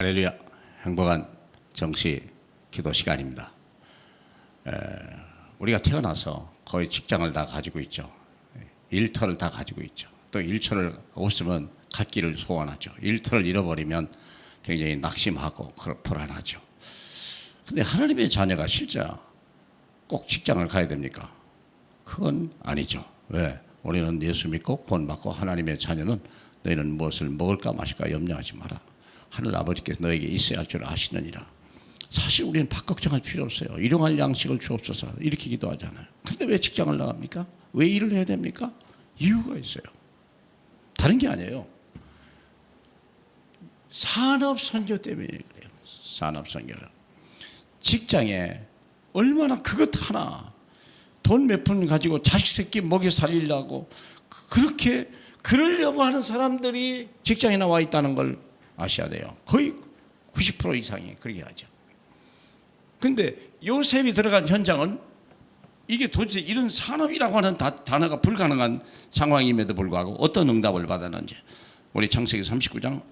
할렐루야. 행복한 정시 기도 시간입니다. 우리가 태어나서 거의 직장을 다 가지고 있죠. 일터를 다 가지고 있죠. 또 일터를 없으면 갓길을 소원하죠. 일터를 잃어버리면 굉장히 낙심하고 불안하죠. 근데 하나님의 자녀가 실제 꼭 직장을 가야 됩니까? 그건 아니죠. 왜? 우리는 예수 믿고 구원받고 하나님의 자녀는 너희는 무엇을 먹을까 마실까 염려하지 마라. 하늘 아버지께서 너에게 있어야 할 줄 아시느니라. 사실 우리는 밥 걱정할 필요 없어요. 일용할 양식을 주옵소서 이렇게 기도하잖아요. 근데 왜 직장을 나갑니까? 왜 일을 해야 됩니까? 이유가 있어요. 다른 게 아니에요. 산업선교 때문에 그래요. 산업선교가 직장에 얼마나 그것 하나 돈 몇 푼 가지고 자식 새끼 먹여 살리려고 그렇게 그러려고 하는 사람들이 직장에 나와 있다는 걸 아셔야 돼요. 거의 90% 이상이 그렇게 하죠. 그런데 요셉이 들어간 현장은 이게 도대체 이런 산업이라고 하는 단어가 불가능한 상황임에도 불구하고 어떤 응답을 받았는지 우리 창세기 39장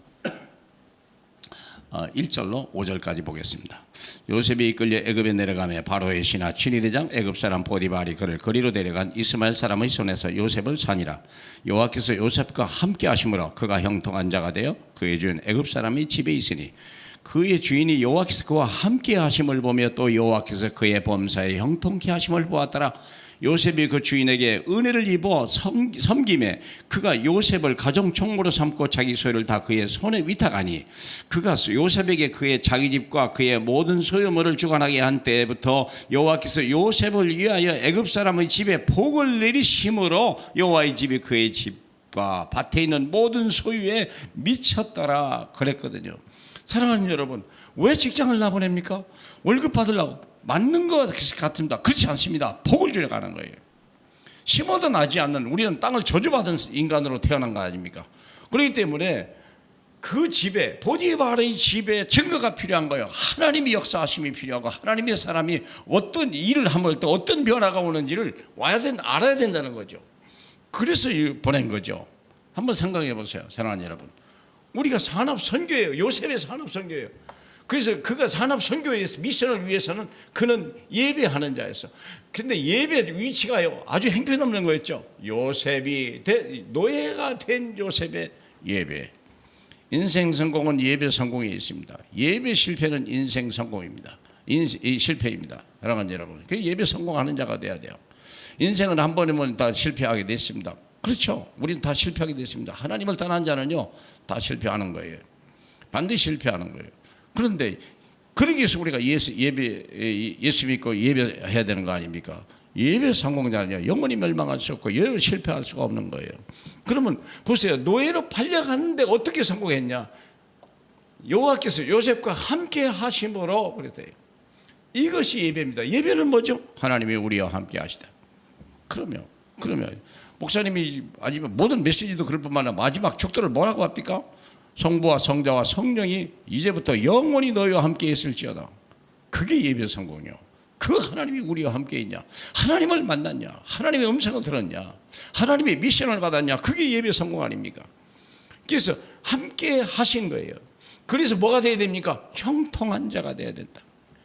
1절로 5절까지 보겠습니다. 요셉이 이끌려 애굽에 내려가며 바로의 신하 친위대장 애굽 사람 보디발이 그를 거리로 데려간 이스마엘 사람의 손에서 요셉을 사니라. 여호와께서 요셉과 함께 하심으로 그가 형통한 자가 되어 그의 주인 애굽 사람이 집에 있으니 그의 주인이 여호와께서 그와 함께 하심을 보며 또 여호와께서 그의 범사에 형통케 하심을 보았더라. 요셉이 그 주인에게 은혜를 입어 섬김에 그가 요셉을 가정 총무로 삼고 자기 소유를 다 그의 손에 위탁하니 그가 요셉에게 그의 자기 집과 그의 모든 소유물을 주관하게 한 때부터 여호와께서 요셉을 위하여 애굽 사람의 집에 복을 내리심으로 여호와의 집이 그의 집과 밭에 있는 모든 소유에 미쳤더라 그랬거든요. 사랑하는 여러분, 왜 직장을 나보냅니까? 월급 받으려고. 맞는 것 같습니다. 그렇지 않습니다. 복을 주려 가는 거예요. 심어도 나지 않는, 우리는 땅을 저주받은 인간으로 태어난 거 아닙니까? 그렇기 때문에 그 집에, 보디발의 집에 증거가 필요한 거예요. 하나님의 역사하심이 필요하고 하나님의 사람이 어떤 일을 하면 또 어떤 변화가 오는지를 알아야 된다는 거죠. 그래서 보낸 거죠. 한번 생각해 보세요. 사랑하는 여러분, 우리가 산업선교예요. 요셉의 산업선교예요. 그래서 그가 산업선교에서 미션을 위해서는 그는 예배하는 자였어. 근데 예배 위치가요 아주 형편없는 거였죠. 요셉이 노예가 된 요셉의 예배. 인생 성공은 예배 성공에 있습니다. 예배 실패는 인생 성공입니다. 실패입니다. 사랑하는 여러분, 그 예배 성공하는 자가 돼야 돼요. 인생은 한 번이면 다 실패하게 됐습니다. 그렇죠. 우리는 다 실패하게 됐습니다. 하나님을 떠난 자는요 다 실패하는 거예요. 반드시 실패하는 거예요. 그런데 그러기 위해서 우리가 예수 믿고 예배해야 되는 거 아닙니까? 예배 성공자는요 영원히 멸망할 수 없고 예배 실패할 수가 없는 거예요. 그러면 보세요. 노예로 팔려갔는데 어떻게 성공했냐? 여호와께서 요셉과 함께 하심으로 그랬어요. 이것이 예배입니다. 예배는 뭐죠? 하나님이 우리와 함께 하시다. 그러면 목사님이 아니면 모든 메시지도 그럴 뿐만 아니라 마지막 축도를 뭐라고 합니까? 성부와 성자와 성령이 이제부터 영원히 너희와 함께 있을지어다. 그게 예배 성공이요. 그 하나님이 우리와 함께 있냐? 하나님을 만났냐? 하나님의 음성을 들었냐? 하나님의 미션을 받았냐? 그게 예배 성공 아닙니까? 그래서 함께 하신 거예요. 그래서 뭐가 돼야 됩니까? 형통한 자가 돼야 된다.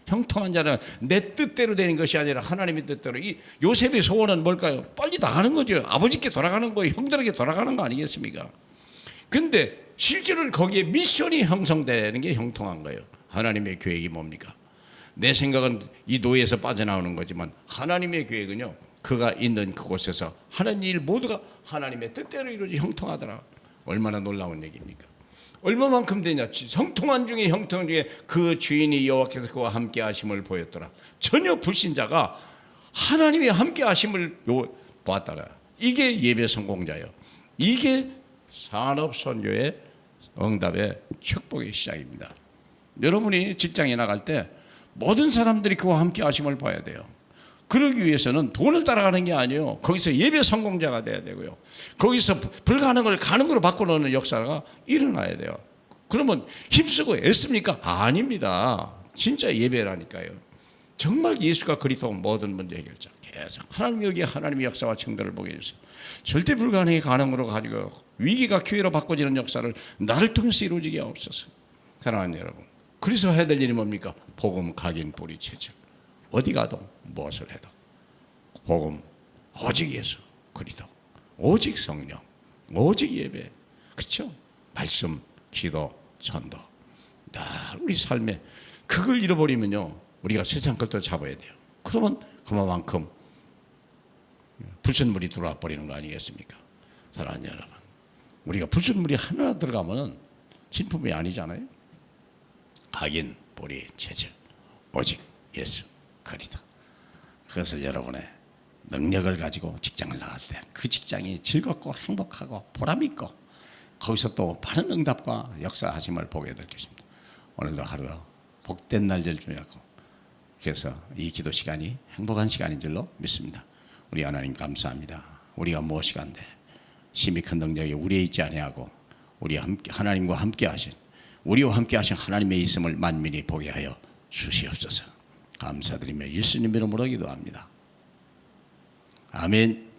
형통한 자는 내 뜻대로 되는 것이 아니라 하나님의 뜻대로. 이 요셉의 소원은 뭘까요? 빨리 나가는 거죠. 아버지께 돌아가는 거예요. 형들에게 돌아가는 거 아니겠습니까? 근데 실제로는 거기에 미션이 형성되는 게 형통한 거예요. 하나님의 계획이 뭡니까? 내 생각은 이 노예에서 빠져나오는 거지만 하나님의 계획은요 그가 있는 그곳에서 하는 일 모두가 하나님의 뜻대로 이루어지 형통하더라. 얼마나 놀라운 얘기입니까? 얼마만큼 되냐? 형통한 중에 형통한 중에 그 주인이 여호와께서 그와 함께 하심을 보였더라. 전혀 불신자가 하나님이 함께 하심을 보았더라. 이게 예배 성공자예요. 이게 산업선교의 응답의 축복의 시작입니다. 여러분이 직장에 나갈 때 모든 사람들이 그와 함께 하심을 봐야 돼요. 그러기 위해서는 돈을 따라가는 게 아니에요. 거기서 예배 성공자가 돼야 되고요. 거기서 불가능을 가능으로 바꿔놓는 역사가 일어나야 돼요. 그러면 힘쓰고 애씁니까? 아닙니다. 진짜 예배라니까요. 정말 예수가 그리스도 모든 문제 해결자. 계속 하나님 여기 하나님의 역사와 증거를 보게 해주세요. 절대 불가능의 가능으로 가지고 위기가 기회로 바꿔지는 역사를 나를 통해서 이루어지게 하옵소서. 사랑하는 여러분, 그래서 해야 될 일이 뭡니까? 복음 각인 뿌리체질. 어디 가도 무엇을 해도 복음, 오직 예수 그리스도, 오직 성령, 오직 예배, 그렇죠? 말씀, 기도, 전도. 우리 삶에 그걸 잃어버리면요, 우리가 세상 것도 잡아야 돼요. 그러면 그만큼 불순물이 들어와 버리는 거 아니겠습니까? 사랑하는 여러분, 우리가 불순물이 하나 들어가면 신품이 아니잖아요. 각인, 뿌리, 체질, 오직 예수 그리스도. 그것을 여러분의 능력을 가지고 직장을 나갈 때 그 직장이 즐겁고 행복하고 보람 있고 거기서 또 많은 응답과 역사하심을 보게 될 것입니다. 오늘도 하루 복된 날 될 줄 알고, 그래서 이 기도 시간이 행복한 시간인 줄로 믿습니다. 우리 하나님 감사합니다. 우리가 무엇이간데 심히 큰 능력이 우리에 있지 아니하고 우리 하나님과 함께 하신, 우리와 함께 하신 하나님의 있음을 만민이 보게 하여 주시옵소서. 감사드리며 예수님 이름으로 기도합니다. 아멘.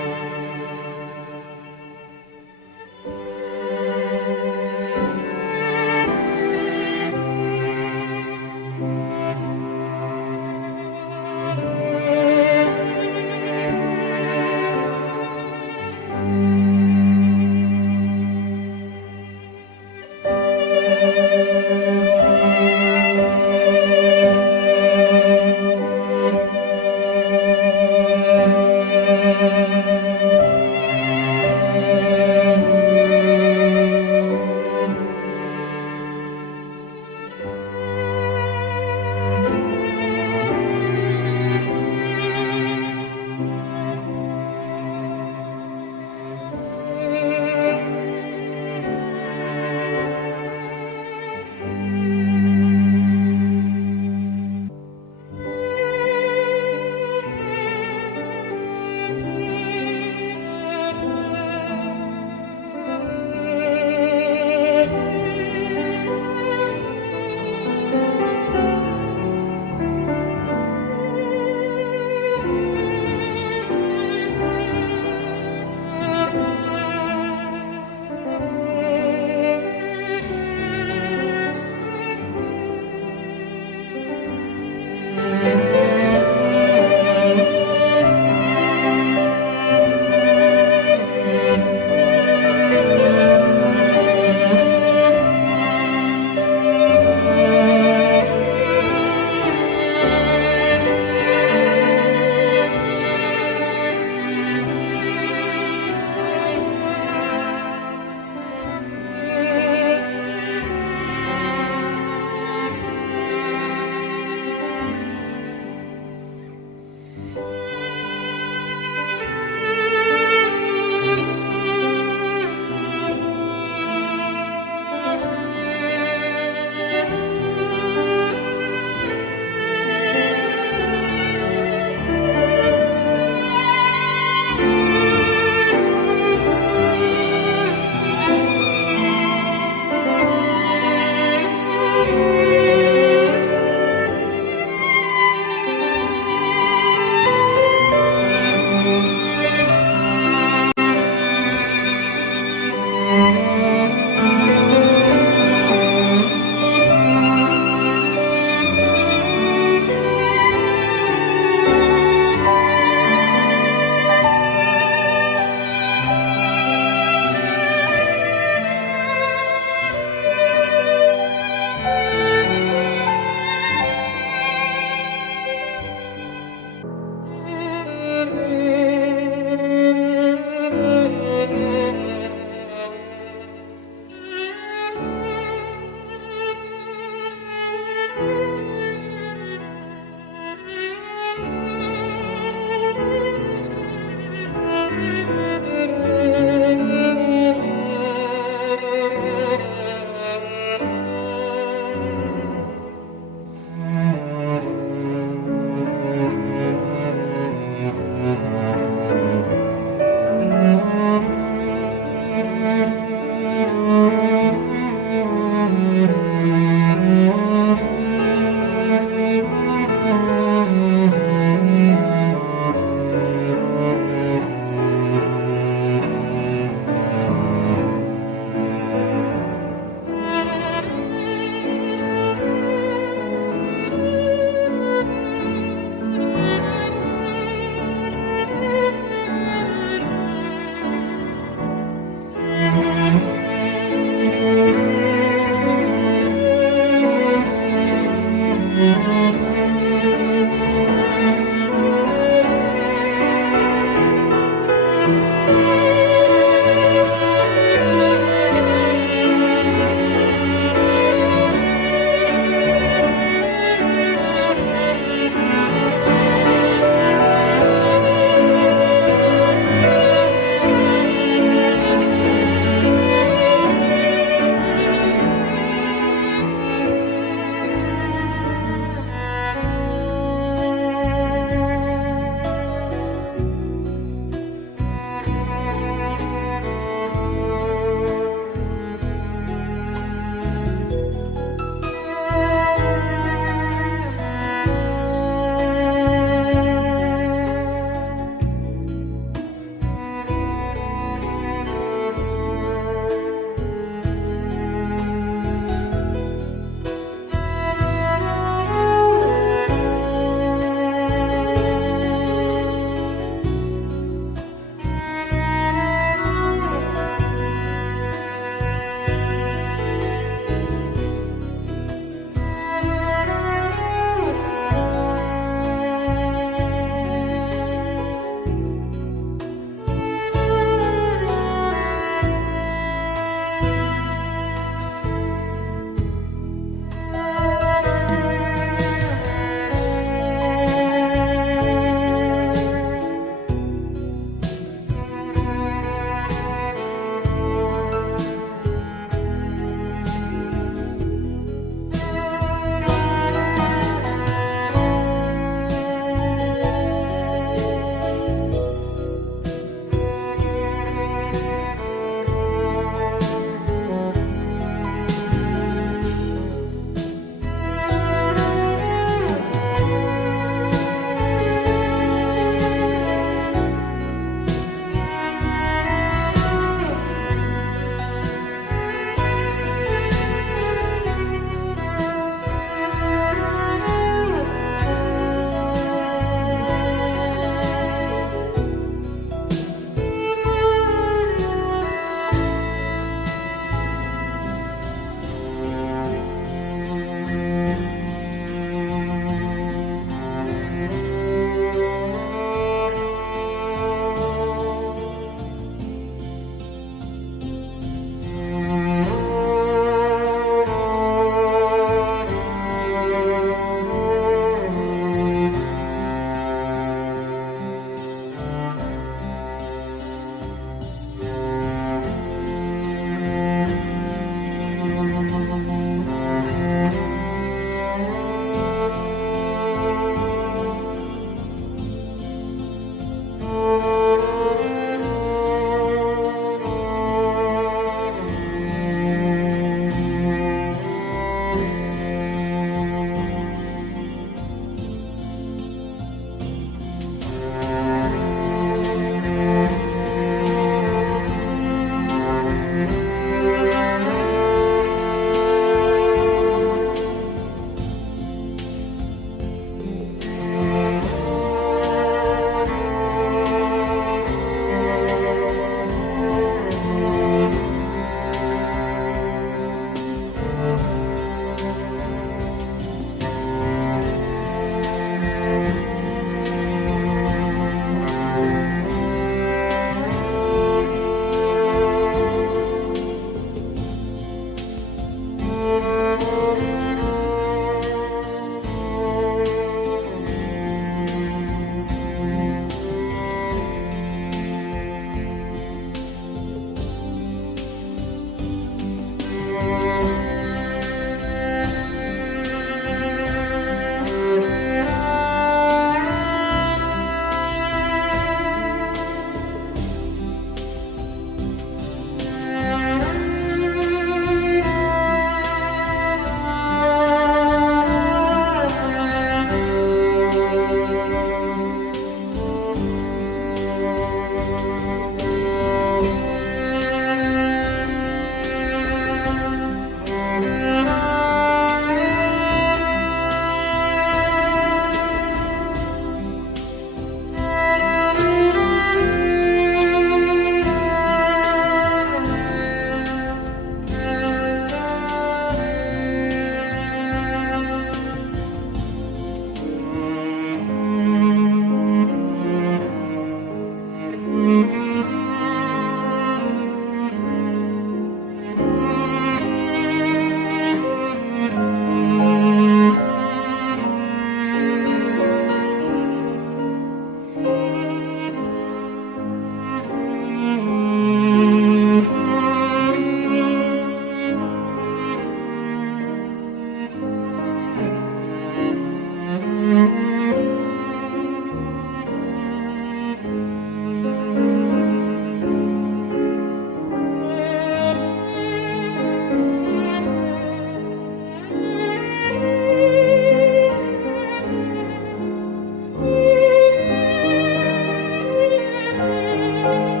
아멘.